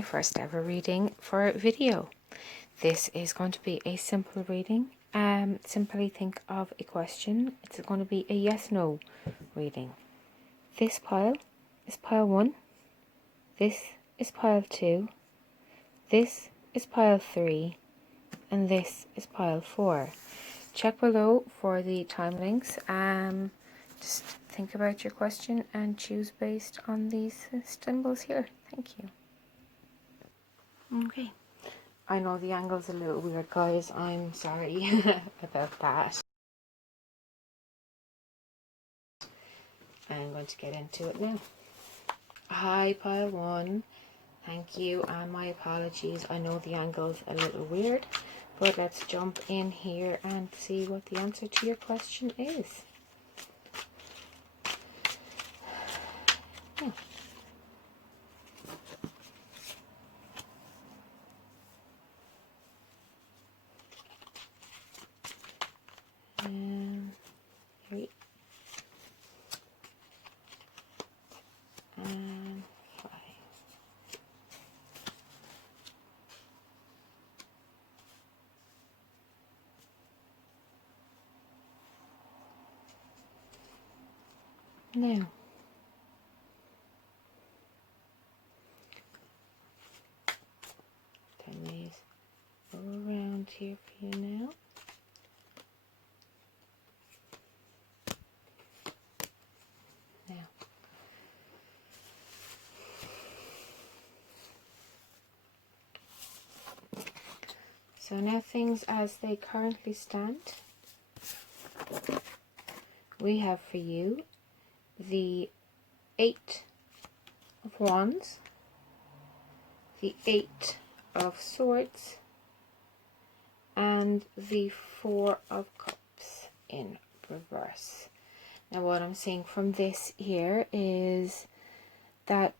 my first ever reading for video. This is going to be a simple reading. Simply think of a question. It's going to be a yes/no reading. This pile is pile 1. This is pile 2. This is pile 3. And this is pile 4. Check below for the time links. Just think about your question and choose based on these symbols here. Thank you. Okay. I know the angle's a little weird, guys. I'm sorry about that. I'm going to get into it now. Hi, pile 1. Thank you, and my apologies. I know the angle's a little weird, but let's jump in here and see what the answer to your question is. Yeah. Here and 5. Now, turn these around here for you now. So now things as they currently stand. We have for you the 8 of Wands, the 8 of Swords, and the 4 of Cups in reverse. Now what I'm seeing from this here is that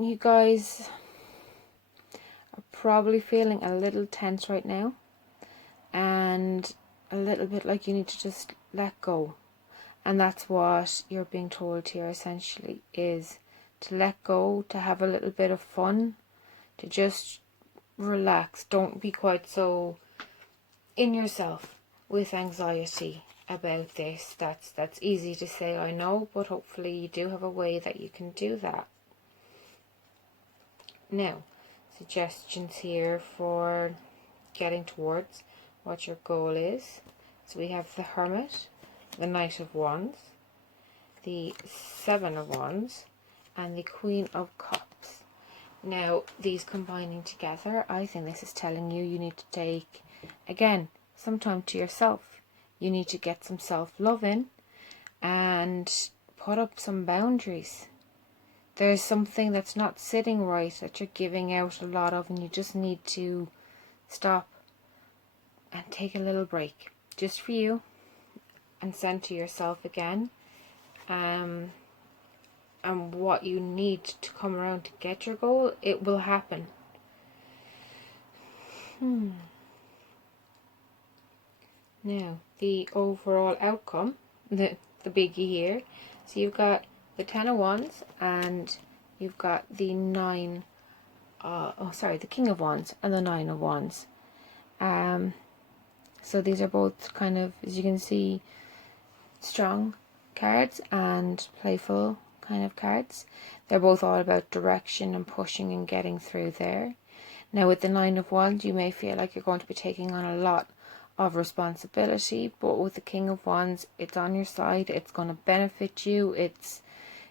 you guys are probably feeling a little tense right now and a little bit like you need to just let go. And that's what you're being told here essentially, is to let go, to have a little bit of fun, to just relax. Don't be quite so in yourself with anxiety about this. That's easy to say, I know, but hopefully you do have a way that you can do that. Now, suggestions here for getting towards what your goal is. So we have the Hermit, the Knight of Wands, the 7 of Wands, and the Queen of Cups. Now, these combining together, I think this is telling you you need to take, again, some time to yourself. You need to get some self-love in and put up some boundaries. There's something that's not sitting right that you're giving out a lot of, and you just need to stop and take a little break just for you and center yourself again. And what you need to come around to get your goal, it will happen. Now, the overall outcome, the biggie here. So you've got the 10 of Wands and you've got the the King of Wands and the 9 of Wands. So these are both kind of, as you can see, strong cards and playful kind of cards. They're both all about direction and pushing and getting through there. Now with the 9 of Wands, you may feel like you're going to be taking on a lot of responsibility, but with the King of Wands, it's on your side. It's going to benefit you.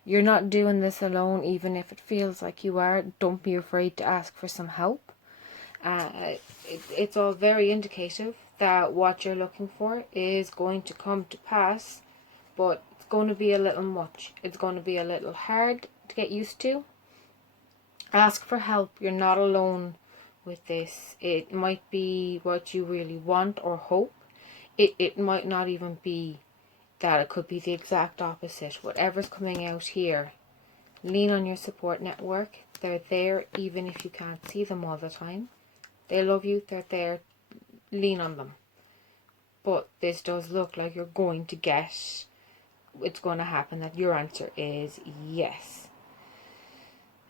You're not doing this alone, even if it feels like you are. Don't be afraid to ask for some help. It's all very indicative that what you're looking for is going to come to pass, but it's going to be a little much. It's going to be a little hard to get used to. Ask for help. You're not alone with this. It might be what you really want or hope. It might not even be that. It could be the exact opposite. Whatever's coming out here, lean on your support network. They're there even if you can't see them all the time. They love you. They're there. Lean on them. But this does look like you're going to get, it's going to happen, that your answer is yes.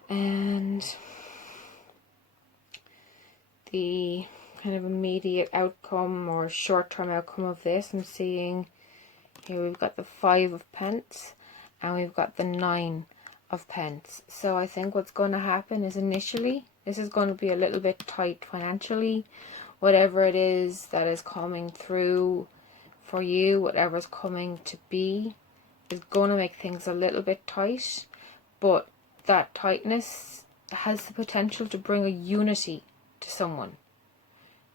And the kind of immediate outcome or short-term outcome of this. I'm seeing here we've got the 5 of Pence and we've got the 9 of Pence. So I think what's going to happen is initially this is going to be a little bit tight financially. Whatever it is that is coming through for you, whatever's coming to be, is going to make things a little bit tight. But that tightness has the potential to bring a unity to someone.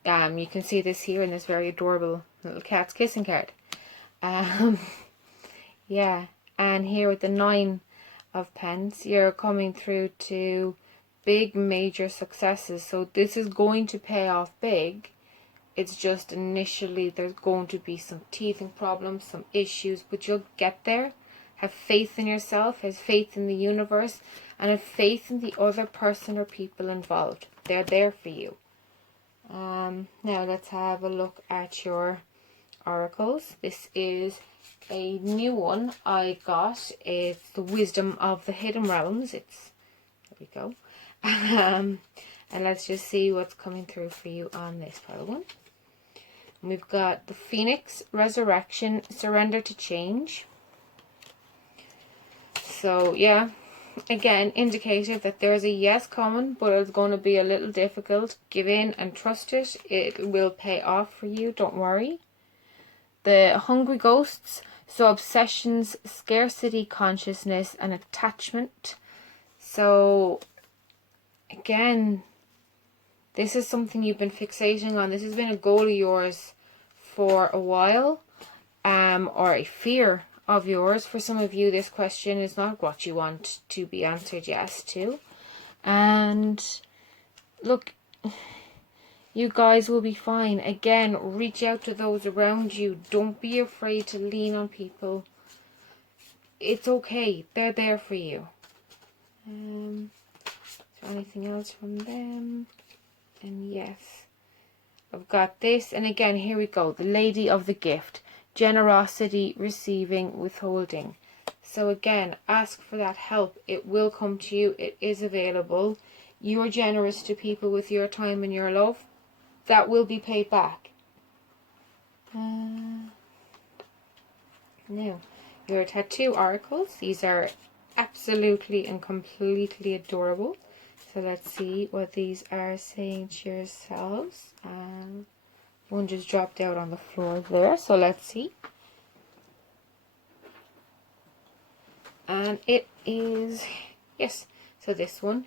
You can see this here in this very adorable little cat's kissing card. Yeah, and here with the 9 of Pence, you're coming through to big major successes. So this is going to pay off big. It's just initially there's going to be some teething problems, some issues, but you'll get there. Have faith in yourself, have faith in the universe, and have faith in the other person or people involved. They're there for you. Now let's have a look at your oracles. This is a new one I got. It's the Wisdom of the Hidden Realms. There we go. And let's just see what's coming through for you on this pile one. And we've got the Phoenix, Resurrection, Surrender to Change. So yeah, again, indicative that there's a yes coming, but it's going to be a little difficult. Give in and trust it. It will pay off for you, don't worry. The Hungry Ghosts, so obsessions, scarcity consciousness, and attachment. So again, this is something you've been fixating on. This has been a goal of yours for a while, or a fear of yours. For some of you, this question is not what you want to be answered yes to. And look, you guys will be fine. Again, reach out to those around you. Don't be afraid to lean on people. It's okay. They're there for you. Is there anything else from them? And yes, I've got this. And again, here we go. The Lady of the Gift. Generosity, receiving, withholding. So again, ask for that help. It will come to you. It is available. You are generous to people with your time and your love. That will be paid back. Now, your tattoo oracles. These are absolutely and completely adorable. So let's see what these are saying to yourselves. One just dropped out on the floor there, so let's see. And it is, yes, so this one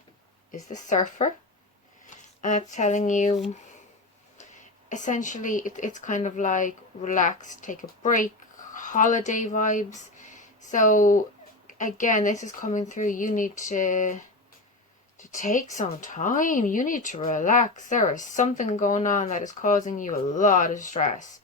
is the Surfer. And it's telling you, essentially, it's kind of like relax, take a break, holiday vibes. So, again, this is coming through. You need to take some time. You need to relax. There is something going on that is causing you a lot of stress.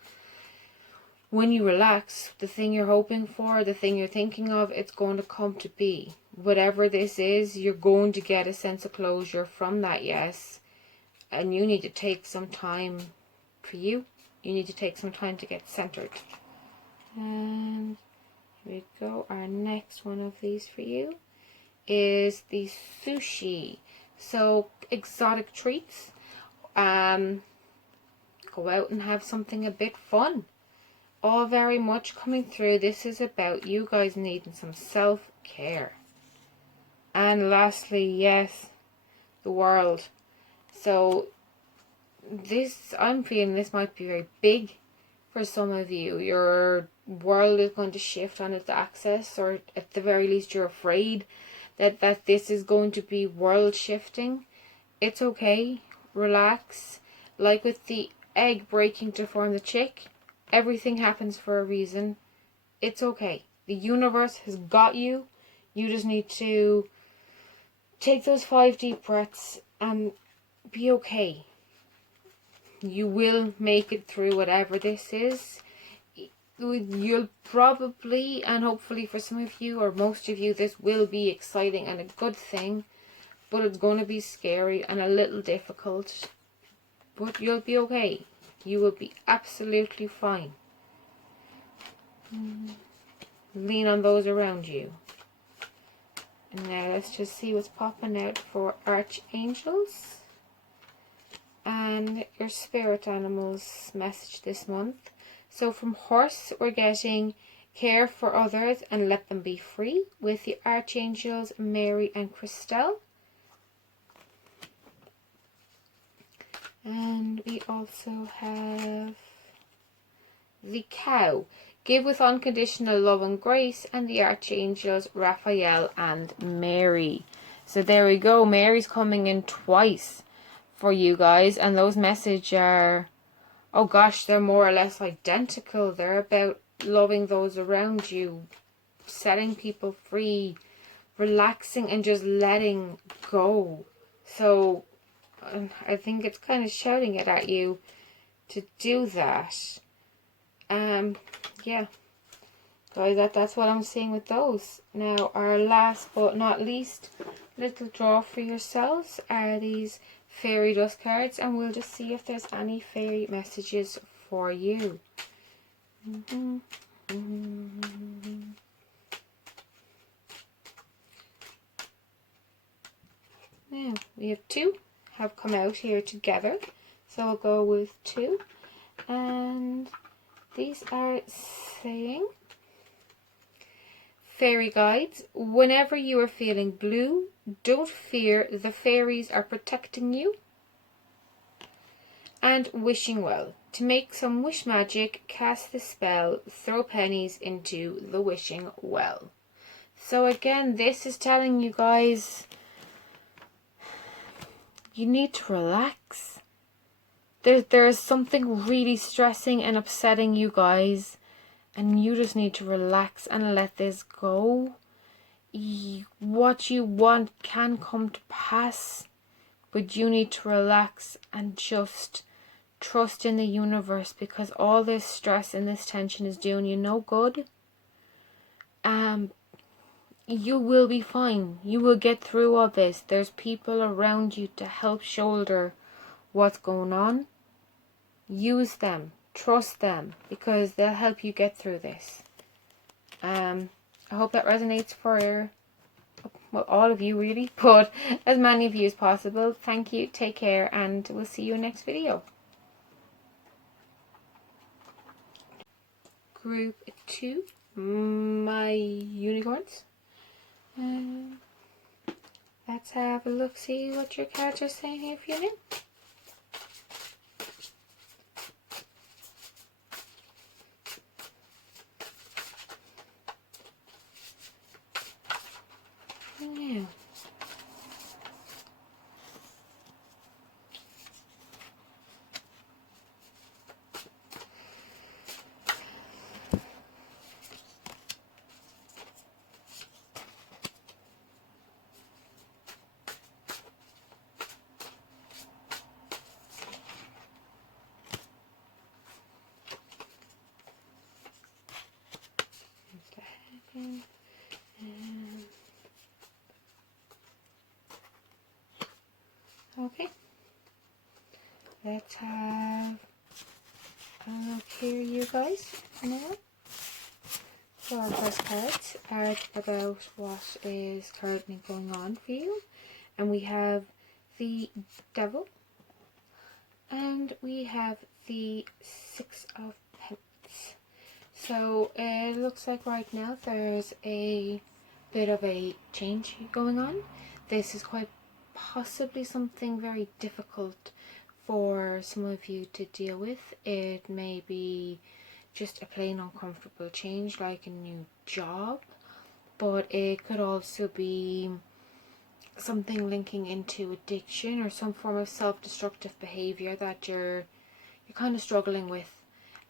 When you relax, the thing you're hoping for, the thing you're thinking of, it's going to come to be. Whatever this is, you're going to get a sense of closure from that yes. And you need to take some time for you. You need to take some time to get centered. And here we go. Our next one of these for you is the Sushi. So exotic treats. Go out and have something a bit fun. All very much coming through. This is about you guys needing some self-care. And lastly, yes, the world. So this, I'm feeling this might be very big for some of you. Your world is going to shift on its axis, or at the very least you're afraid that this is going to be world shifting. It's okay. Relax. Like with the egg breaking to form the chick, everything happens for a reason. It's okay. The universe has got you. You just need to take those 5 deep breaths and be okay. You will make it through whatever this is. You'll probably, and hopefully for some of you or most of you, this will be exciting and a good thing, but it's going to be scary and a little difficult. But you'll be okay. You will be absolutely fine. Lean on those around you. And now let's just see what's popping out for archangels. and your spirit animals message this month. So from horse, we're getting care for others and let them be free with the archangels Mary and Christelle. And we also have the cow, give with unconditional love and grace, and the archangels Raphael and Mary. So there we go. Mary's coming in twice for you guys, and those messages are, oh gosh, they're more or less identical. They're about loving those around you, setting people free, relaxing, and just letting go. So I think it's kind of shouting it at you to do that. Yeah, guys, that's what I'm seeing with those. Now, our last but not least little draw for yourselves are these fairy dust cards, and we'll just see if there's any fairy messages for you. Now, we have two have come out here together, so I'll go with two, and these are saying, fairy guides, whenever you are feeling blue, don't fear, the fairies are protecting you. And wishing well. To make some wish magic, cast the spell, throw pennies into the wishing well. So again, this is telling you guys, you need to relax. There is something really stressing and upsetting you guys, and you just need to relax and let this go. What you want can come to pass, but you need to relax and just trust in the universe, because all this stress and this tension is doing you no good. You will be fine. You will get through all this. There's people around you to help shoulder what's going on. Use them. Trust them, because they'll help you get through this. I hope that resonates for, well, all of you really, but as many of you as possible. Thank you. Take care, and we'll see you in the next video. Group 2, my unicorns. Let's have a look, see what your cards are saying here for you now. Yeah. Okay, let's have a look here, you guys, now. So our first cards are about what is currently going on for you, and we have the Devil, and we have the Six of Pentacles. So it looks like right now there's a bit of a change going on. This is quite possibly something very difficult for some of you to deal with. It may be just a plain uncomfortable change, like a new job, but it could also be something linking into addiction or some form of self-destructive behavior that you're kind of struggling with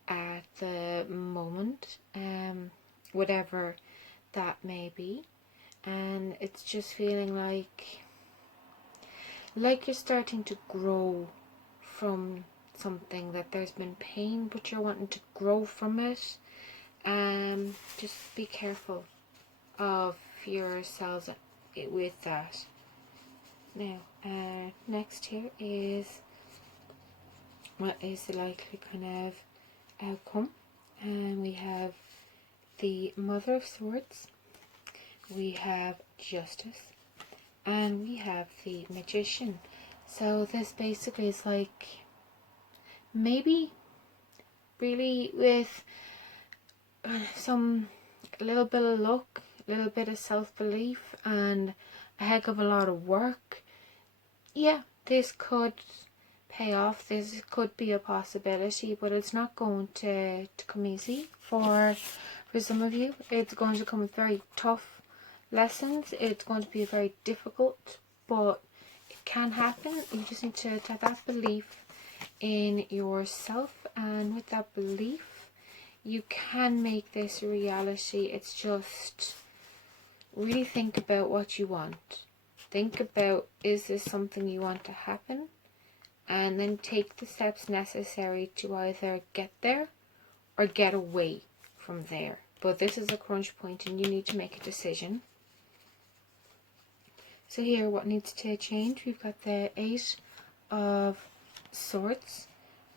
at the moment, whatever that may be. And it's just feeling like you're starting to grow from something, that there's been pain, but you're wanting to grow from it. Just be careful of yourselves with that. Now, next here is what is the likely kind of outcome, and we have the Mother of Swords, we have Justice, and we have the Magician. So this basically is like, maybe really with a little bit of luck, a little bit of self-belief, and a heck of a lot of work, yeah, this could pay off. This could be a possibility, but it's not going to come easy for some of you. It's going to come with very tough lessons. It's going to be very difficult, but it can happen. You just need to have that belief in yourself, and with that belief you can make this a reality. It's just really think about what you want. Think about, is this something you want to happen? And then take the steps necessary to either get there or get away from there. But this is a crunch point and you need to make a decision. So here, what needs to change? We've got the 8 of Swords.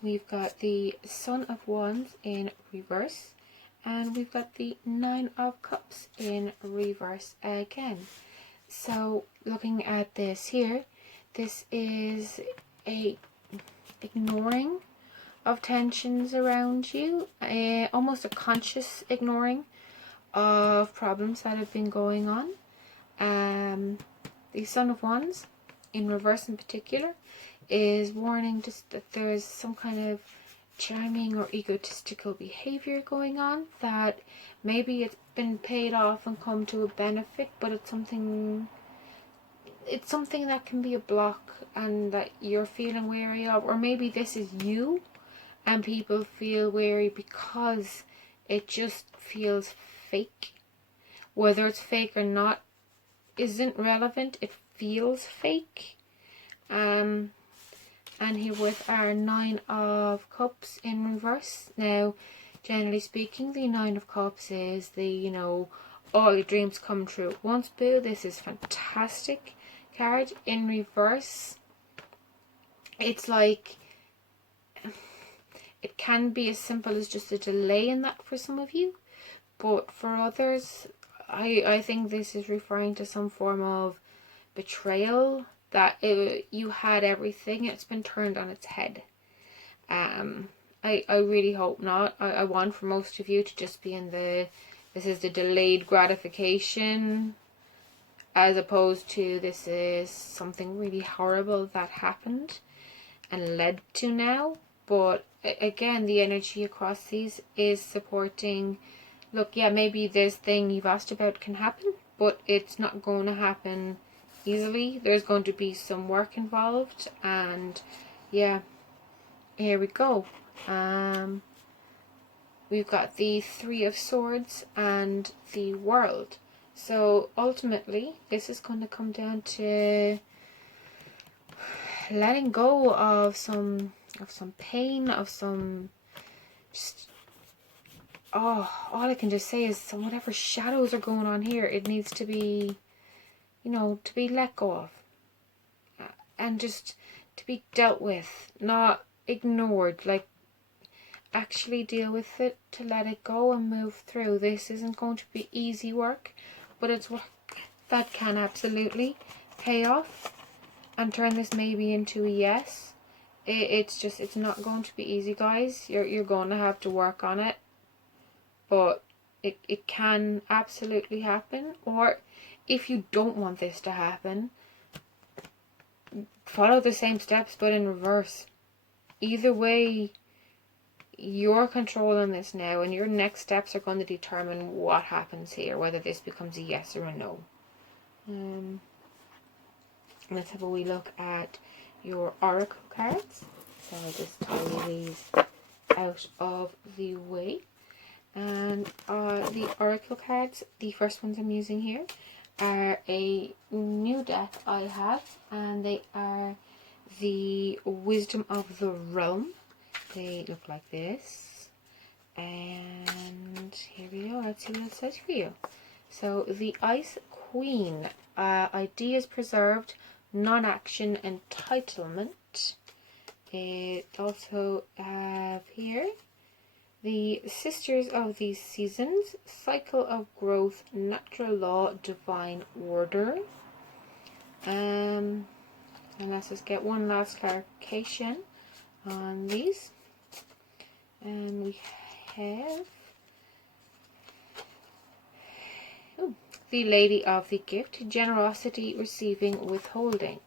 We've got the Son of Wands in reverse. And we've got the 9 of Cups in reverse again. So looking at this here, this is a ignoring of tensions around you, almost a conscious ignoring of problems that have been going on. The Son of Wands in reverse in particular is warning just that there's some kind of charming or egotistical behavior going on, that maybe it's been paid off and come to a benefit, but it's something that can be a block and that you're feeling wary of. Or maybe this is you and people feel wary because it just feels fake. Whether it's fake or not isn't relevant. It feels fake. And here with our 9 of Cups in reverse. Now, generally speaking, the 9 of Cups is the, all your dreams come true at once, boo. This is fantastic card. In reverse, it's like, it can be as simple as just a delay in that for some of you. But for others, I think this is referring to some form of betrayal, that you had everything, it's been turned on its head. I really hope not. I want for most of you to just be in this is the delayed gratification, as opposed to this is something really horrible that happened and led to now. But again, the energy across these is supporting, look, yeah, maybe this thing you've asked about can happen, but it's not going to happen easily. There's going to be some work involved, and yeah, here we go. We've got the 3 of Swords and the World. So ultimately, this is going to come down to letting go of some pain, of some just, all I can just say is some whatever shadows are going on here, it needs to be, to be let go of, and just to be dealt with, not ignored. Like, actually deal with it, to let it go and move through. This isn't going to be easy work, but it's work that can absolutely pay off and turn this maybe into a yes. It's not going to be easy, guys. You're going to have to work on it, but it can absolutely happen. Or if you don't want this to happen, follow the same steps but in reverse. Either way, you're controlling this now, and your next steps are going to determine what happens here, whether this becomes a yes or a no. Let's have a wee look at your oracle cards. So I'll just tie these out of the way. And the oracle cards, the first ones I'm using here, are a new deck I have, and they are the Wisdom of the Realm. They look like this, and here we go. Let's see what it says for you. So the Ice Queen, ideas preserved, non-action, entitlement. It also have here the Sisters of the Seasons, cycle of growth, natural law, divine order. And let's just get one last clarification on these. And we have the Lady of the Gift, generosity, receiving, withholding.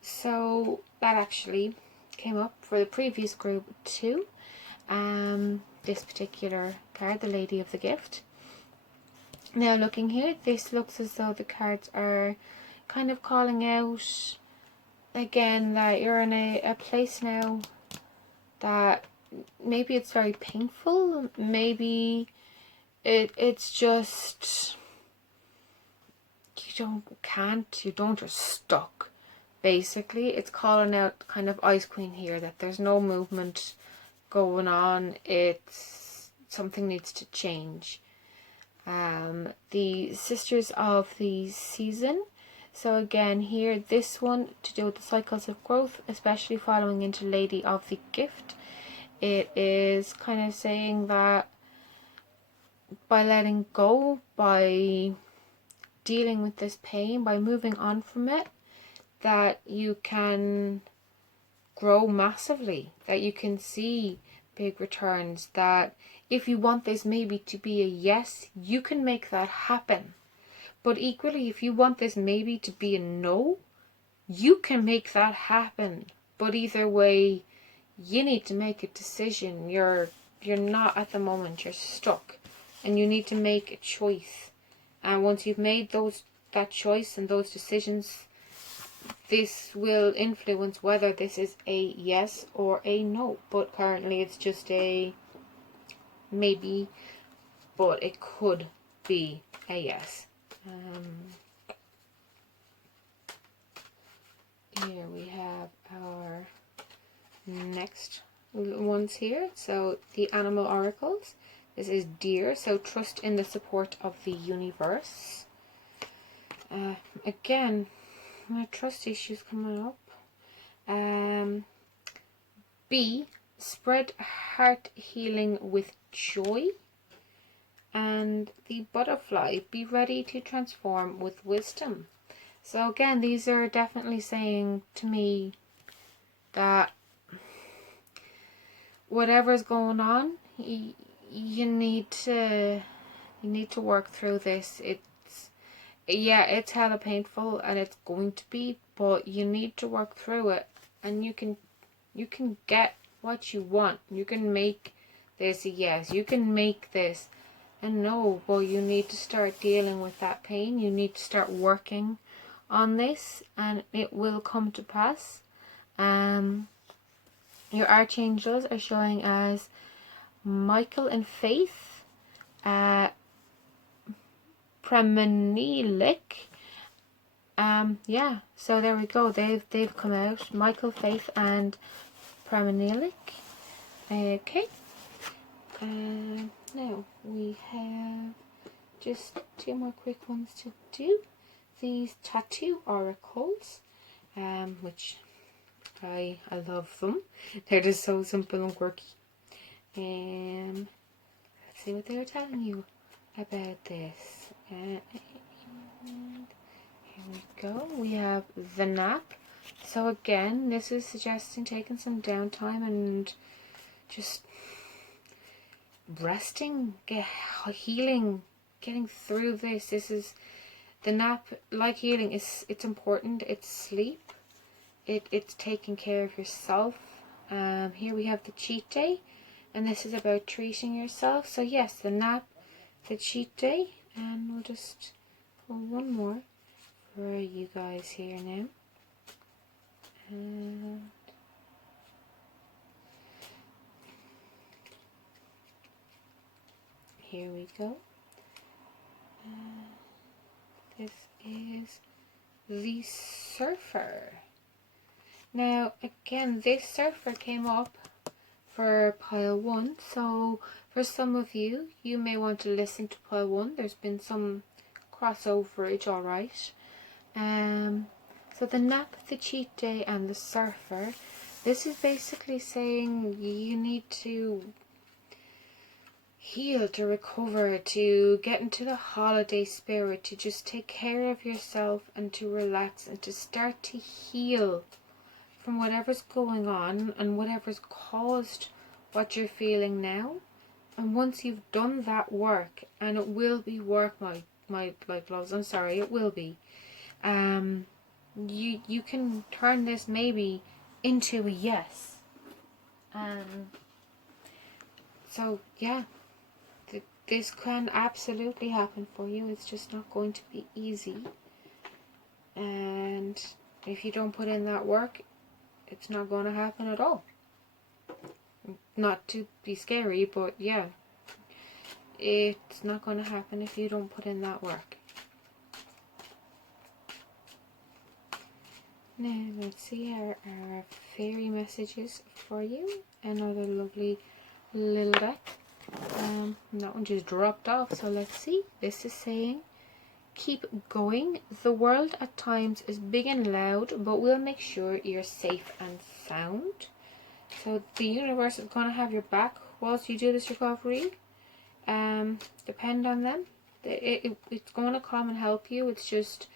So that actually came up for the previous group too. This particular card, the Lady of the Gift. Now looking here, this looks as though the cards are kind of calling out again that you're in a place now that maybe it's very painful, maybe it's just you're stuck. Basically, it's calling out kind of Ice Queen here, that there's no movement going on. It's something needs to change. The Sisters of the Season. So again here, this one to do with the cycles of growth, especially following into Lady of the Gift. It is kind of saying that by letting go, by dealing with this pain, by moving on from it, that you can grow massively, that you can see big returns, that if you want this maybe to be a yes, you can make that happen. But equally, if you want this maybe to be a no, you can make that happen. But either way, you need to make a decision. You're not at the moment, you're stuck, and you need to make a choice. And once you've made that choice and those decisions, this will influence whether this is a yes or a no. But currently it's just a maybe, but it could be a yes. Here we have our next ones here. So the Animal Oracles. This is Deer, so trust in the support of the universe. Again, my trust issues coming up. B, spread heart healing with joy. And the Butterfly, be ready to transform with wisdom. So again, these are definitely saying to me that whatever's going on, you need to work through this. It's hella painful, and it's going to be, but you need to work through it, and you can get what you want. You can make this a yes. You can make this a no, but you need to start dealing with that pain. You need to start working on this, and it will come to pass. Your archangels are showing as Michael and Faith, Preminilik. So there we go. They've come out. Michael, Faith, and Preminilik. Okay. Now we have just two more quick ones to do. These tattoo oracles, which I love them. They're just so simple and quirky. Let's see what they were telling you about this. And here we go. We have the nap. So again, this is suggesting taking some downtime and just resting, healing, getting through this. This is the nap, like healing, it's important. It's sleep. It's taking care of yourself. Here we have the cheat day, and this is about treating yourself. So yes, the nap, the cheat day, and we'll just pull one more for you guys here now. And here we go. This is the Surfer. Now again, this Surfer came up for pile 1, so for some of you, you may want to listen to pile 1. There's been some crossoverage, alright. So the nap, the cheat day, and the Surfer, this is basically saying you need to heal, to recover, to get into the holiday spirit, to just take care of yourself and to relax and to start to heal from whatever's going on and whatever's caused what you're feeling now. And once you've done that work, and it will be work, my loves, I'm sorry, it will be, you can turn this maybe into a yes. So yeah, this can absolutely happen for you. It's just not going to be easy, and if you don't put in that work, it's not going to happen at all. Not to be scary, but yeah, it's not going to happen if you don't put in that work. Now let's see our fairy messages for you. Another lovely little deck. That one just dropped off, so let's see. This is saying, keep going. The world at times is big and loud, but we'll make sure you're safe and sound. So the universe is going to have your back whilst you do this recovery. Depend on them. It's going to come and help you. It's just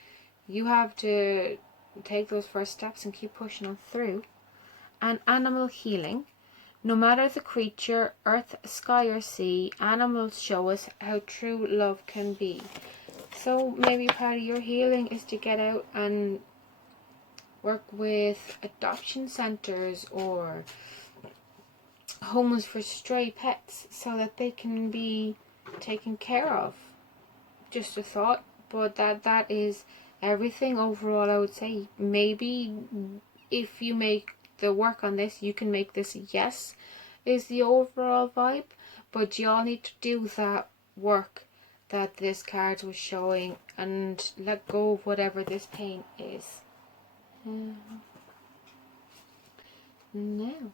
you have to take those first steps and keep pushing on through. And animal healing. No matter the creature, earth, sky or sea, animals show us how true love can be. So maybe part of your healing is to get out and work with adoption centres or homes for stray pets so that they can be taken care of. Just a thought, but that is everything overall. I would say maybe if you make the work on this, you can make this a yes is the overall vibe, but you all need to do that work that this card was showing and let go of whatever this pain is. Now,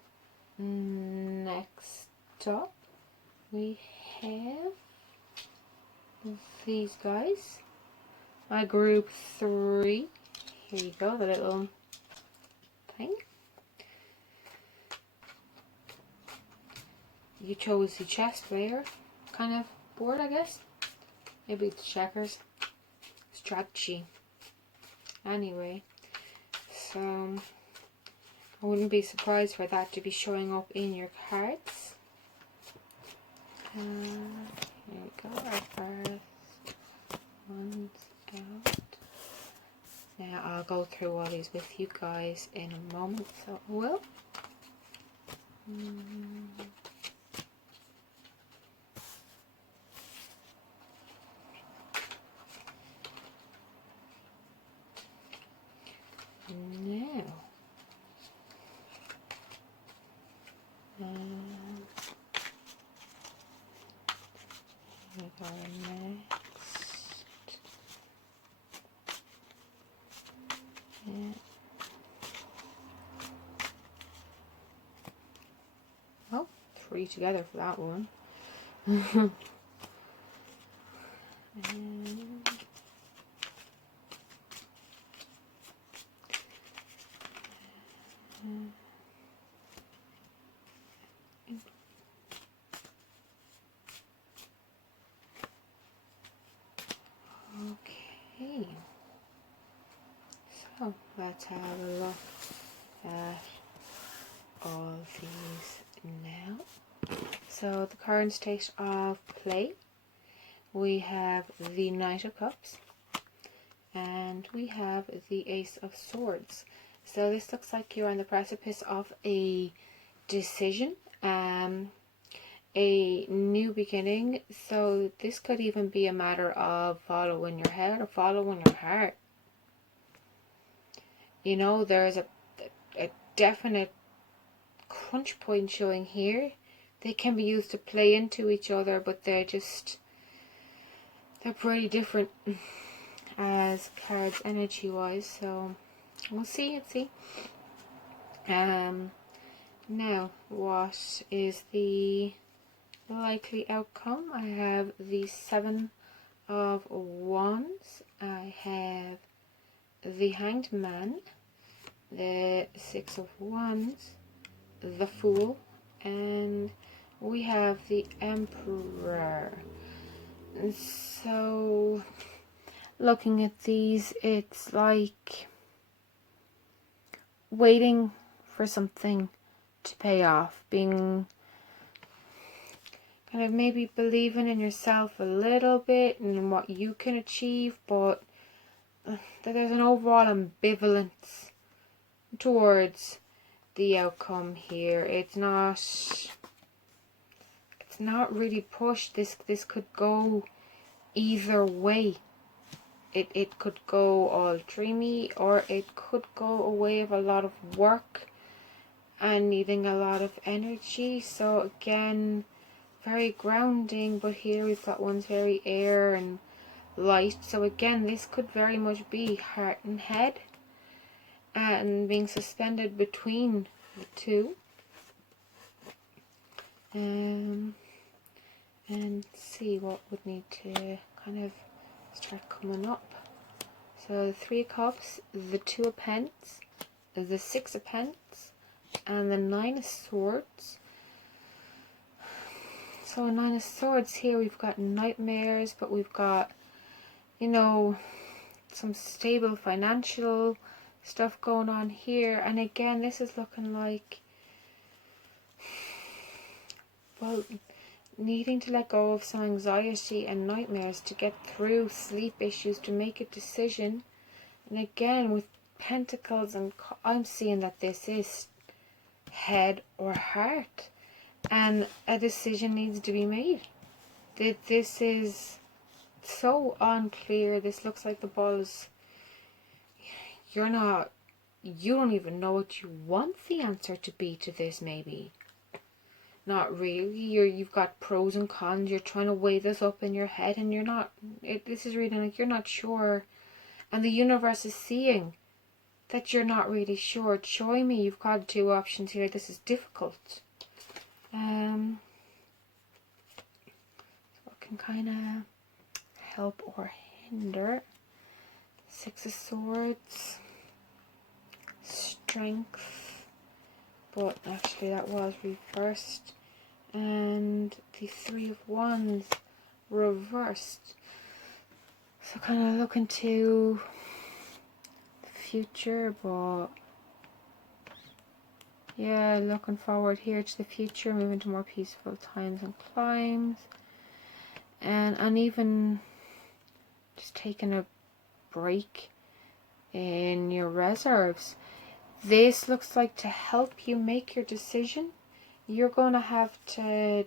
next up we have these guys, my group 3. Here you go, the little thing. You chose the chess player kind of board, I guess. Maybe it's checkers. Strategy. Anyway, so I wouldn't be surprised for that to be showing up in your cards. Here we go, our first one's out. Now I'll go through all these with you guys in a moment, so I will. Now, we go next. Yeah. Oh, 3 together for that one. Okay, so let's have a look at all these now. So the current state of play, we have the Knight of Cups and we have the Ace of Swords. So this looks like you're on the precipice of a decision, a new beginning. So this could even be a matter of following your head or following your heart. You know, there's a definite crunch point showing here. They can be used to play into each other, but they're pretty different as cards energy wise. So we'll see. Now what is the likely outcome? I have the 7 of Wands, I have the Hanged Man, the 6 of Wands, the Fool, and we have the Emperor. And so, looking at these, it's like waiting for something to pay off, being kind of maybe believing in yourself a little bit and what you can achieve, but that there's an overall ambivalence towards the outcome here. It's not really pushed. This could go either way. It could go all dreamy, or it could go a way of a lot of work and needing a lot of energy. So again, very grounding, but here we've got one's very air and light. So again, this could very much be heart and head and being suspended between the two. And see what would need to kind of start coming up. So the 3 of Cups, the 2 of Pence, the 6 of Pence, and the 9 of Swords. So 9 of Swords here, we've got nightmares, but we've got, you know, some stable financial stuff going on here. And again, this is looking like, well, needing to let go of some anxiety and nightmares to get through sleep issues, to make a decision. And again, with Pentacles, and I'm seeing that this is head or heart, and a decision needs to be made. This is so unclear. This looks like the balls, you don't even know what you want the answer to be to this, maybe. Not really. You've got pros and cons. You're trying to weigh this up in your head, and you're not. This is reading like you're not sure, and the universe is seeing that you're not really sure. It's showing me you've got 2 options here. This is difficult. What can kind of help or hinder? 6 of Swords, Strength, but actually that was reversed. And the 3 of Wands reversed. So kind of looking to the future, but yeah, looking forward here to the future, moving to more peaceful times and climes, and even just taking a break in your reserves. This looks like to help you make your decision. You're going to have to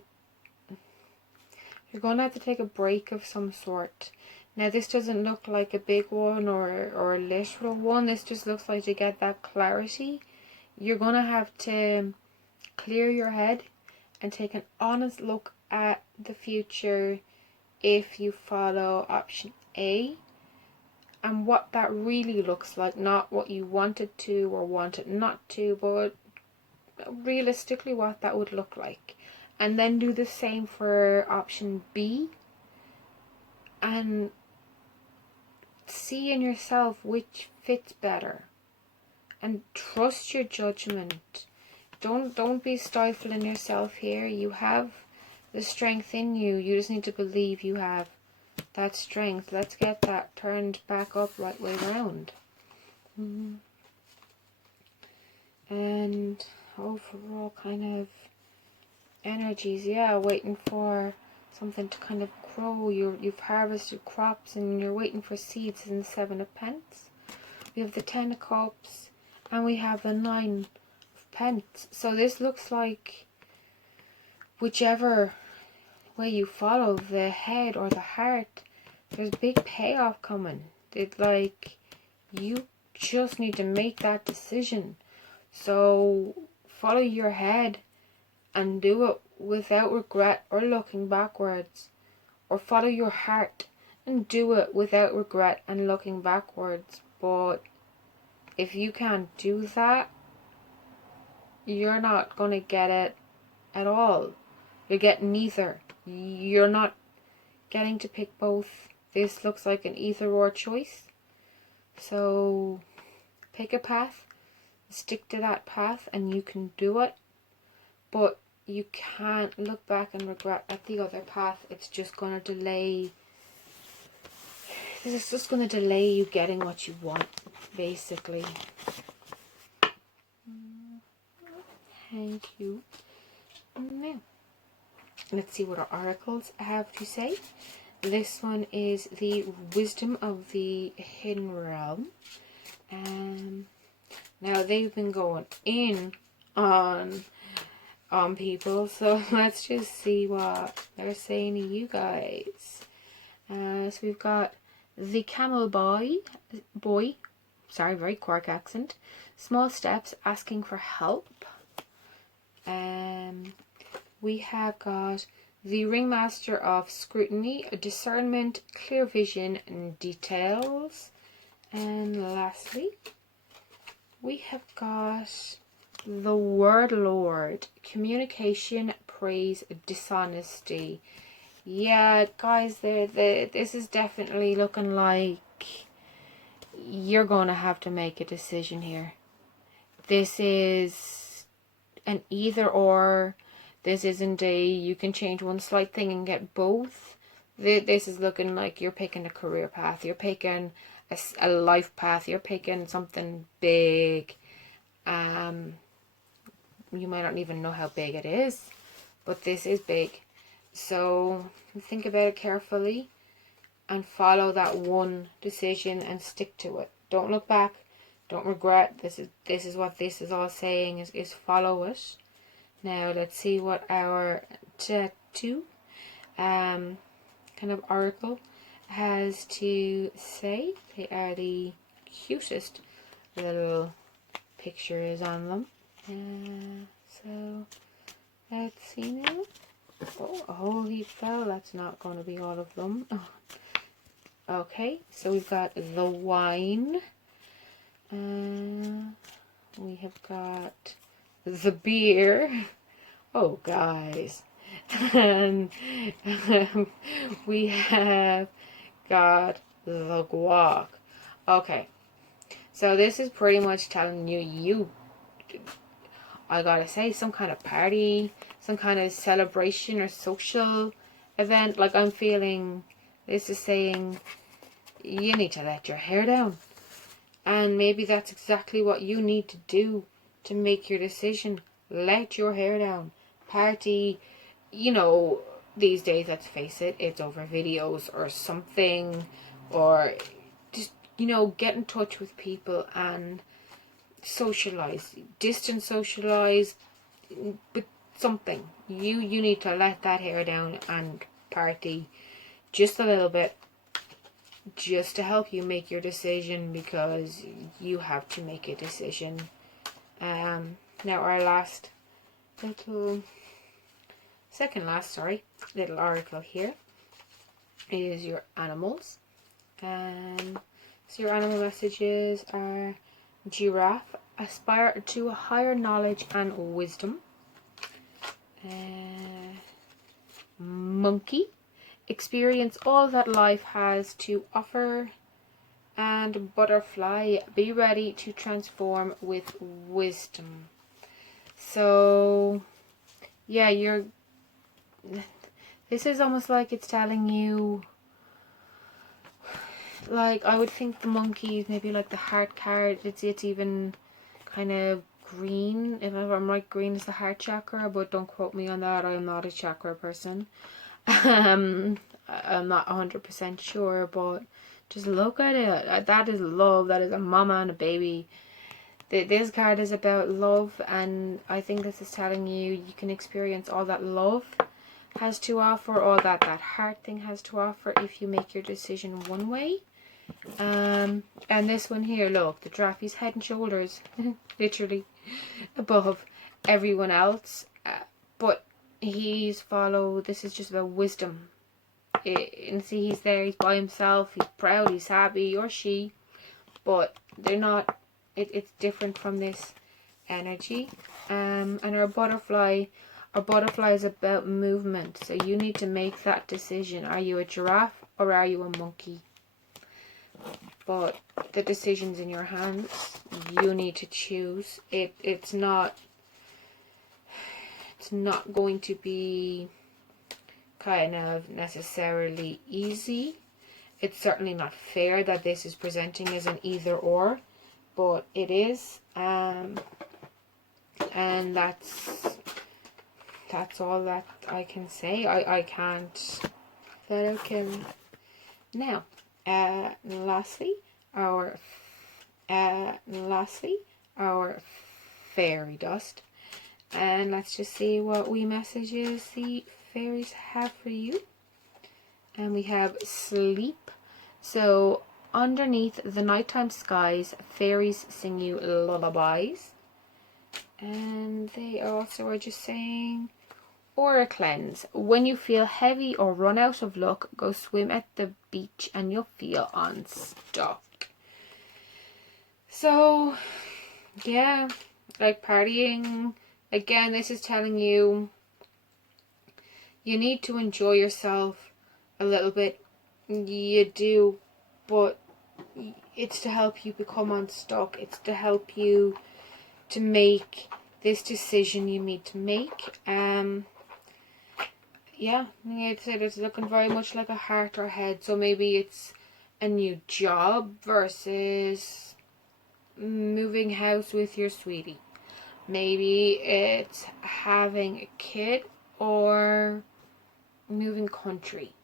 take a break of some sort. Now this doesn't look like a big one or a literal one. This just looks like to get that clarity. You're going to have to clear your head and take an honest look at the future if you follow option A, and what that really looks like. Not what you wanted to or wanted not to, but realistically what that would look like. And then do the same for option B, and see in yourself which fits better, and trust your judgment. Don't be stifling yourself here. You have the strength in you. You just need to believe you have that strength. Let's get that turned back up right way around. And overall kind of energies, yeah, waiting for something to kind of grow. You've harvested crops and you're waiting for seeds in the 7 of Pence. We have the 10 of Cups and we have the 9 of Pence. So this looks like whichever way you follow, the head or the heart, there's a big payoff coming. It's like you just need to make that decision. So follow your head and do it without regret or looking backwards, or follow your heart and do it without regret and looking backwards. But if you can't do that, you're not going to get it at all. You're getting neither. You're not getting to pick both. This looks like an either or choice. So pick a path, stick to that path, and you can do it. But you can't look back and regret at the other path. It's just going to delay. This is just going to delay you getting what you want, basically. Thank you. Now, let's see what our oracles have to say. This one is the wisdom of the hidden realm. Now they've been going in on people, so let's just see what they're saying to you guys. So we've got the camel boy, sorry, very Cork accent. Small steps, asking for help. We have got the ringmaster of scrutiny, discernment, clear vision, and details. And lastly, we have got the word lord, communication, praise, dishonesty. Yeah, guys, this is definitely looking like you're going to have to make a decision here. This is an either or. This isn't a you can change one slight thing and get both. This is looking like you're picking a career path. You're picking a life path. You're picking something big. You might not even know how big it is, but this is big. So think about it carefully and follow that one decision and stick to it. Don't look back. Don't regret. This is what this is all saying is follow it. Now let's see what our tattoo kind of oracle has to say. They are the cutest little pictures on them. So let's see now. Oh, a whole heap fell. That's not going to be all of them. Oh. Okay, so we've got the wine. We have got the beer. Oh, guys. And we have got the guac. Okay, so this is pretty much telling you, I gotta say, some kind of party, some kind of celebration or social event. Like, I'm feeling this is saying you need to let your hair down. And maybe that's exactly what you need to do to make your decision. Let your hair down. Party, you know, these days, let's face it, it's over videos or something. Or just, you know, get in touch with people and socialize. Distance socialize, but something. You need to let that hair down and party just a little bit, just to help you make your decision, because you have to make a decision. Now our little oracle here is your animals. So your animal messages are: giraffe, aspire to a higher knowledge and wisdom. Monkey, experience all that life has to offer. And butterfly, be ready to transform with wisdom. So yeah, this is almost like it's telling you, like, I would think the monkey is maybe like the heart card. It's even kind of green. If I'm right, green is the heart chakra, but don't quote me on that. I am not a chakra person. I'm not 100% sure, but just look at it. That is love. That is a mama and a baby. This card is about love, and I think this is telling you you can experience all that love has to offer, all that heart thing has to offer, if you make your decision one way. And this one here, look, the giraffe, he's head and shoulders, literally, above everyone else. But this is just about wisdom. And see, he's there, he's by himself, he's proud, he's happy, or she, but they're not, it's different from this energy. And our butterfly is about movement, so you need to make that decision. Are you a giraffe or are you a monkey? But the decision's in your hands. You need to choose. It's not it's not going to be kind of necessarily easy. It's certainly not fair that this is presenting as an either or, but it is, and that's all that I can say. I can't that I can now. Lastly, our fairy dust, and let's just see what wee messages the fairies have for you. And we have sleep. So underneath the nighttime skies, fairies sing you lullabies. And they also are just saying, aura cleanse. When you feel heavy or run out of luck, go swim at the beach and you'll feel unstuck. So, yeah, like partying. Again, this is telling you you need to enjoy yourself a little bit. You do, but it's to help you become unstuck. It's to help you to make this decision you need to make. Yeah, I'd say it's looking very much like a heart or head. So maybe it's a new job versus moving house with your sweetie. Maybe it's having a kid or moving country.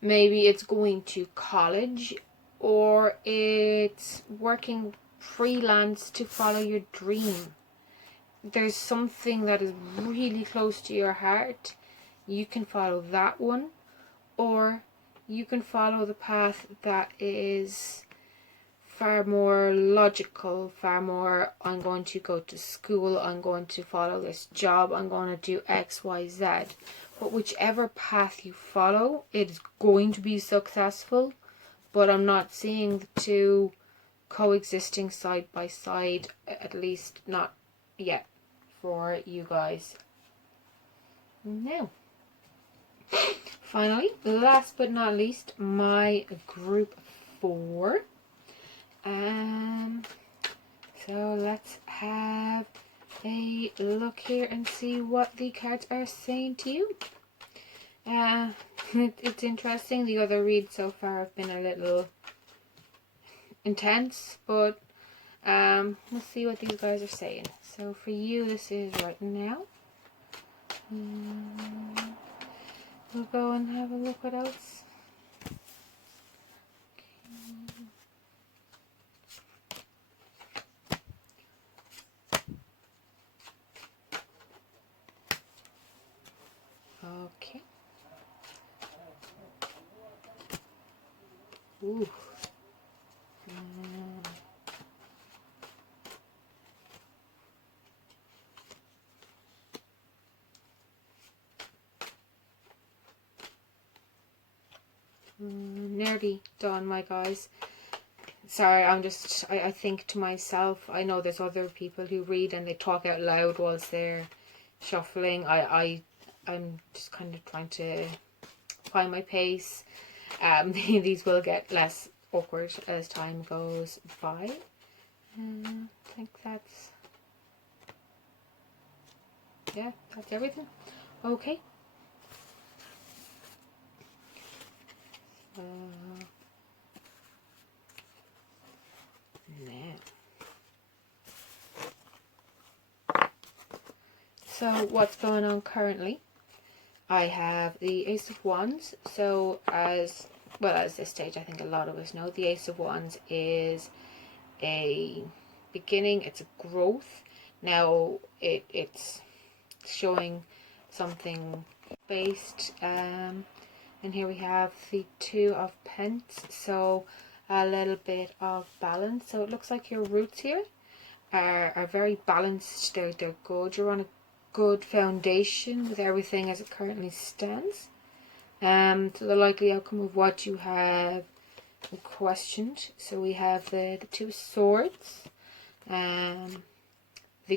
Maybe it's going to college, or it's working freelance to follow your dream. There's something that is really close to your heart. You can follow that one, or you can follow the path that is far more logical, far more, I'm going to go to school, I'm going to follow this job, I'm going to do X, Y, Z. But whichever path you follow, it's going to be successful. But I'm not seeing the two coexisting side by side, at least not yet, for you guys. Now, finally, last but not least, my group 4. So let's have a look here and see what the cards are saying to you. It's interesting. The other reads so far have been a little intense, but let's see what these guys are saying. So for you, this is right now. We'll go and have a look what else. Okay. Ooh. Nearly done, my guys. Sorry, I think to myself, I know there's other people who read and they talk out loud whilst they're shuffling. I'm just kind of trying to find my pace. These will get less awkward as time goes by. I think that's everything. Okay. Now. So what's going on currently? I have the Ace of Wands. So as this stage, I think a lot of us know, the Ace of Wands is a beginning, it's a growth. Now it's showing something based, and here we have the Two of Pence, so a little bit of balance. So it looks like your roots here are very balanced. They're good. You're on a good foundation with everything as it currently stands. So the likely outcome of what you have questioned. So we have the Two of Swords, the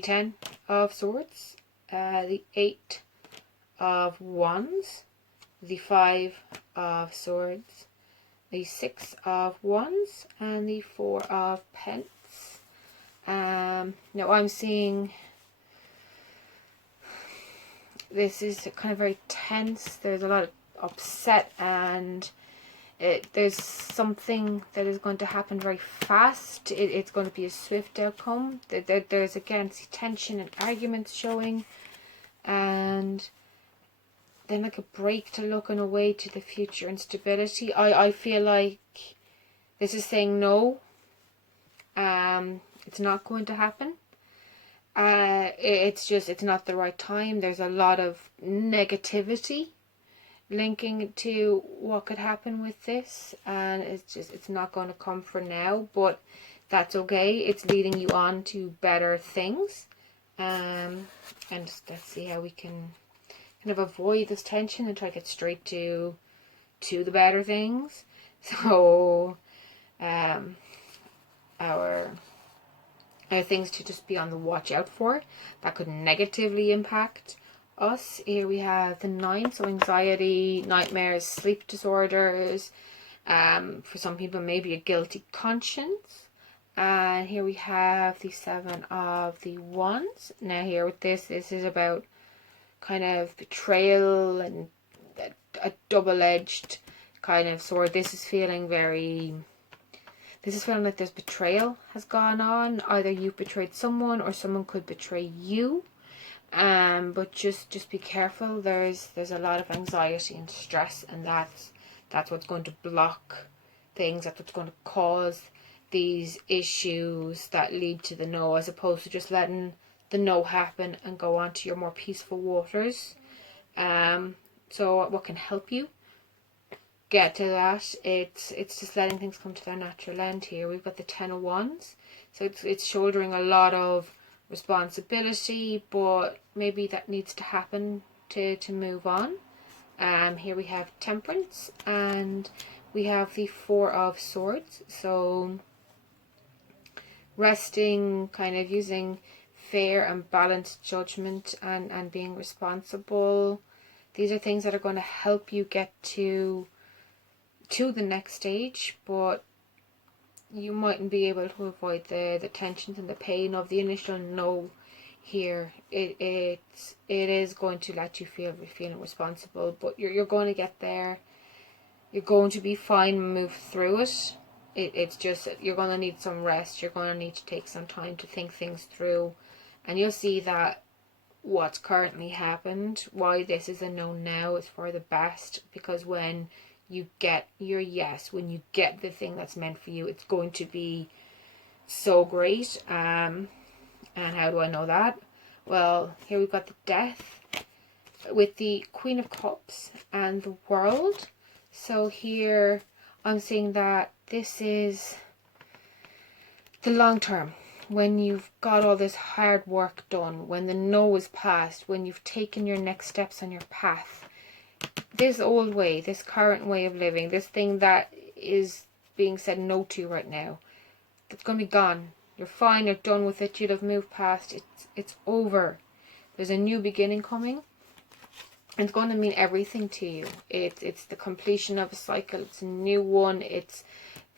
Ten of Swords, the Eight of Wands, the Five of Swords, the Six of Wands, and the Four of Pence. Now I'm seeing this is kind of very tense. There's a lot of upset, and there's something that is going to happen very fast. It's going to be a swift outcome. There's again tension and arguments showing, and then like a break to looking away to the future and stability. I feel like this is saying no. It's not going to happen. It's not the right time. There's a lot of negativity linking to what could happen with this, and it's not going to come for now, but that's okay. It's leading you on to better things, and let's see how we can kind of avoid this tension and try to get straight to the better things. So our things to just be on the watch out for that could negatively impact us. Here we have the 9, so anxiety, nightmares, sleep disorders, for some people maybe a guilty conscience. And here we have the 7 of the Wands. Now here with this is about kind of betrayal and a double-edged kind of sword. This is feeling like there's betrayal has gone on. Either you've betrayed someone or someone could betray you. But just be careful. There's a lot of anxiety and stress, and that's what's going to block things. That's what's going to cause these issues that lead to the no, as opposed to just letting the no happen and go on to your more peaceful waters. So what can help you get to that? It's just letting things come to their natural end. Here we've got the 10 of Wands, so it's shouldering a lot of responsibility, but maybe that needs to happen to move on. Here we have Temperance, and we have the 4 of Swords, so resting, kind of using fair and balanced judgment and being responsible. These are things that are going to help you get to the next stage, but you mightn't be able to avoid the tensions and the pain of the initial no here. It is going to let you feeling responsible, but you're going to get there. You're going to be fine and move through it. It's just you're going to need some rest. You're going to need to take some time to think things through, and you'll see that what's currently happened, why this is a no now, is for the best, because when you get your yes, when you get the thing that's meant for you, it's going to be so great. And how do I know that? Well, here we've got the Death with the Queen of Cups and the World. So here I'm seeing that this is the long term. When you've got all this hard work done, when the no is passed, when you've taken your next steps on your path, this old way, this current way of living, this thing that is being said no to right now, it's going to be gone. You're fine, you're done with it, you'll have moved past it. It's over. There's a new beginning coming. It's going to mean everything to you. It's the completion of a cycle. It's a new one. It's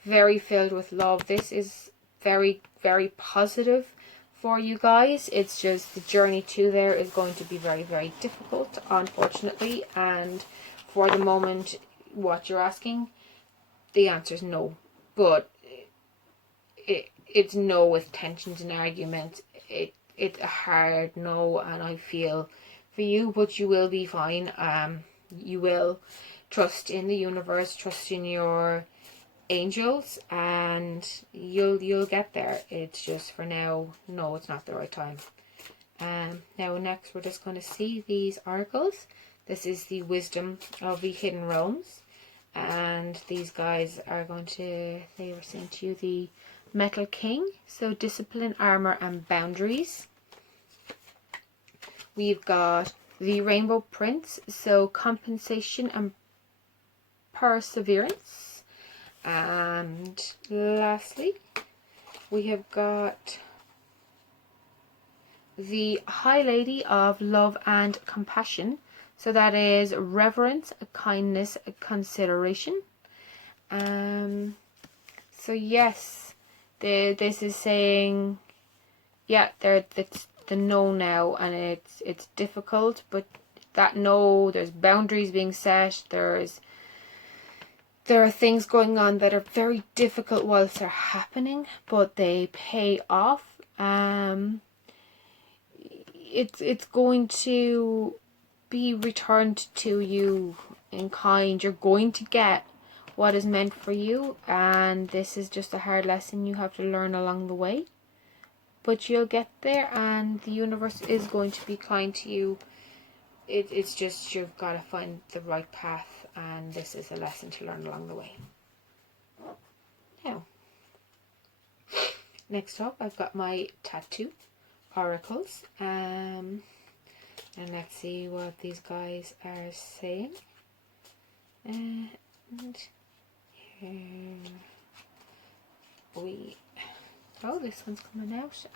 very filled with love. This is very, very positive for you guys. It's just the journey to there is going to be very, very difficult, unfortunately. And for the moment, what you're asking, the answer is no. But it's no with tensions and arguments. It's a hard no, and I feel for you, but you will be fine. You will trust in the universe, trust in your angels, and you'll get there. It's just for now, no, it's not the right time. Now next we're just going to see these oracles. This is the wisdom of the hidden realms, and these guys are going to, they were saying to you, the Metal King, so discipline, armor and boundaries. We've got the Rainbow Prince, so compensation and perseverance. And lastly, we have got the High Lady of Love and Compassion, so that is reverence, kindness, consideration. So yes, this is saying, yeah, it's the no now, and it's difficult, but that no, there's boundaries being set, there are things going on that are very difficult whilst they're happening, but they pay off. It's going to be returned to you in kind. You're going to get what is meant for you, and this is just a hard lesson you have to learn along the way. But you'll get there, and the universe is going to be kind to you. It's just you've got to find the right path, and this is a lesson to learn along the way. Now, next up, I've got my tattoo oracles. And let's see what these guys are saying. And here this one's coming out.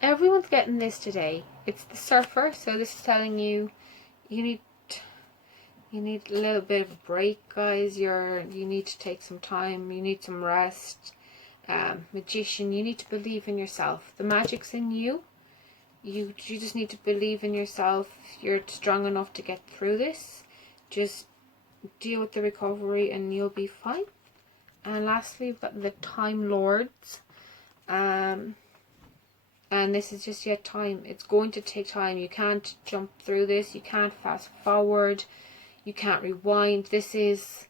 Everyone's getting this today. It's the surfer, so this is telling you you need a little bit of a break, guys. You need to take some time. You need some rest. Magician, you need to believe in yourself. The magic's in you. You just need to believe in yourself. You're strong enough to get through this. Just deal with the recovery and you'll be fine. And lastly, we've got the Time Lords. And this is just yet time. It's going to take time. You can't jump through this. You can't fast forward. You can't rewind. This is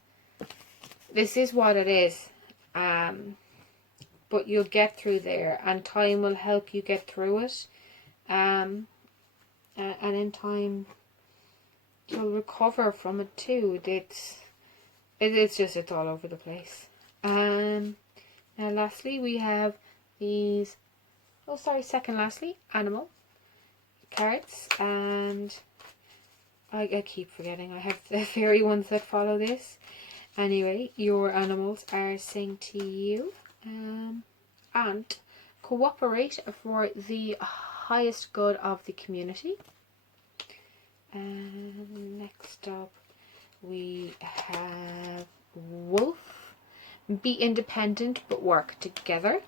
what it is. But you'll get through there, and time will help you get through it. And in time, you'll recover from it too. It's all over the place. Now lastly, we have these. Second lastly, animal cards, and I keep forgetting. I have the fairy ones that follow this. Anyway, your animals are saying to you, and cooperate for the highest good of the community. And next up, we have wolf. Be independent but work together.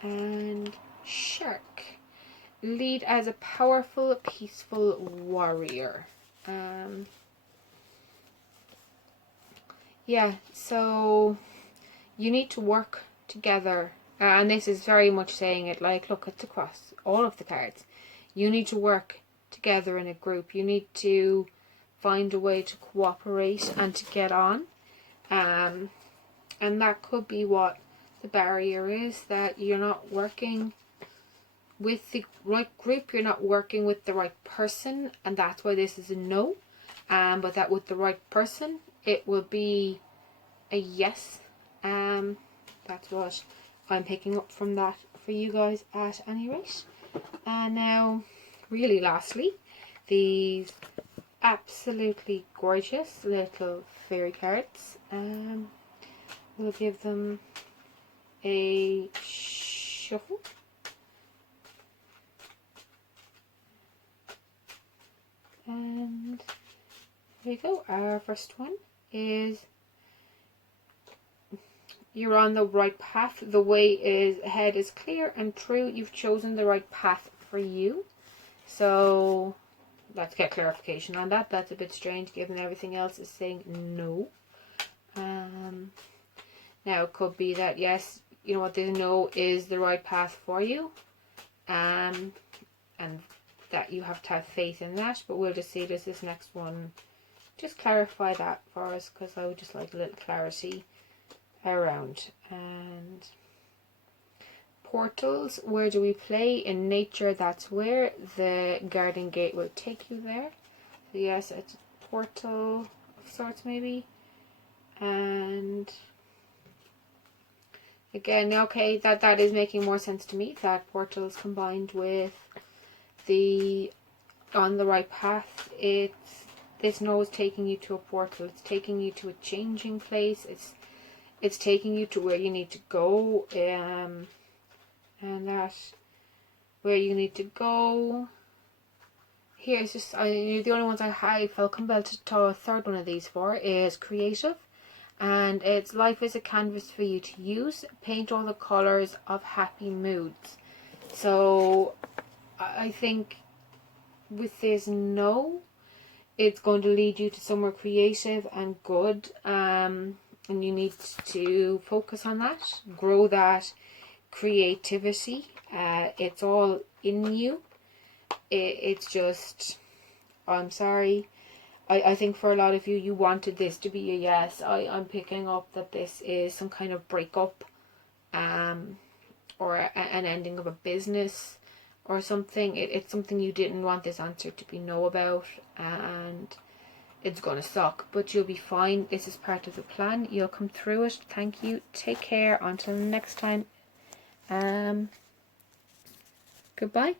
And shark. Lead as a powerful, peaceful warrior. So you need to work together. And this is very much saying it like, look, it's across all of the cards. You need to work together in a group. You need to find a way to cooperate and to get on. And that could be what the barrier is, that you're not working with the right group, you're not working with the right person, and that's why this is a no. But that with the right person, it will be a yes. That's what I'm picking up from that for you guys at any rate. And now, really lastly, these absolutely gorgeous little fairy cards. We'll give them a shuffle. And here we go. Our first one is, you're on the right path. The way ahead is clear and true. You've chosen the right path for you. So let's get clarification on that. That's a bit strange given everything else is saying no. Now it could be that yes, you know what, the no is the right path for you. And that you have to have faith in that. But we'll just see, does this next one just clarify that for us, because I would just like a little clarity around. And portals, where do we play? In nature, that's where the garden gate will take you there. So yes, it's a portal of sorts maybe. And again, okay, that is making more sense to me, that portals combined with the on the right path. This no is taking you to a portal. It's taking you to a changing place. It's taking you to where you need to go. And that where you need to go. Here's just the only ones I felt compelled to tell a third one of these for is creative. And it's life is a canvas for you to use. Paint all the colours of happy moods. So I think with this no. It's going to lead you to somewhere creative and good, and you need to focus on that, grow that creativity. It's all in you. It's just, I'm sorry, I think for a lot of you, you wanted this to be a yes. I'm picking up that this is some kind of breakup, or an ending of a business or something. It's something you didn't want this answer to be no about, and it's gonna suck, but you'll be fine. This is part of the plan. You'll come through it. Thank you. Take care. Until next time. Goodbye.